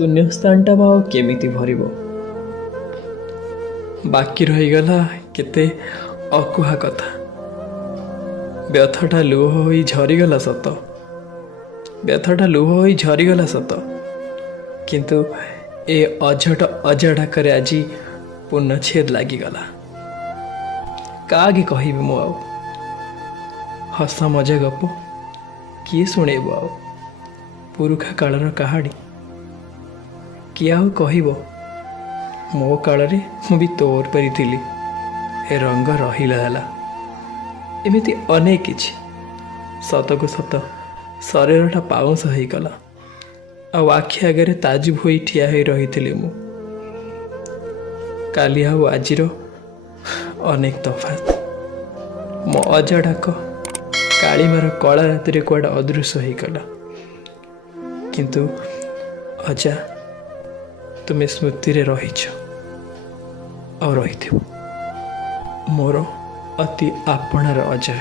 ଶୂନ୍ୟସ୍ଥାନଟା ବା ଆଉ କେମିତି ଭରିବ। ବାକି ରହିଗଲା କେତେ ଅକୁହା କଥା। ବ୍ୟଥାଟା ଲୁହ ହୋଇ ଝରିଗଲା ସତ, ବ୍ୟଥାଟା ଲୁହ ହୋଇ ଝରିଗଲା ସତ, କିନ୍ତୁ ଏ ଅଝଟ ଅଜାଡାକରେ ଆଜି ପୂର୍ଣ୍ଣଚ୍ଛେଦ ଲାଗିଗଲା। କାହାକି କହିବି ମୁଁ ଆଉ? ହସ ମଜା ଗପ କିଏ ଶୁଣେଇବ ଆଉ? ପୁରୁଖା କାଳର କାହାଣୀ କିଏ ଆଉ କହିବ? ମୋ କାଳରେ ମୁଁ ବି ତୋର ପରି ଥିଲି, ଏ ରଙ୍ଗ ରହିଲା ହେଲା। ଏମିତି ଅନେକ କିଛି। ସତକୁ ସତ ଶରୀରଟା ପାଉଁଶ ହେଇଗଲା, ଆଉ ଆଖି ଆଗରେ ତାଜୁବ ହୋଇ ଠିଆ ହୋଇ ରହିଥିଲି ମୁଁ। କାଲି ଆଉ ଆଜିର ଅନେକ ତଫାତ୍। ମୋ ଅଜା ଡାକ କାଳିମାର କଳା ରାତିରେ କୁଆଡ଼େ ଅଦୃଶ୍ୟ ହେଇଗଲା। କିନ୍ତୁ ଅଜା, ତୁମେ ସ୍ମୃତିରେ ରହିଛ ଆଉ ରହିଥିବ, ମୋର ଅତି ଆପଣାର ଅଜା।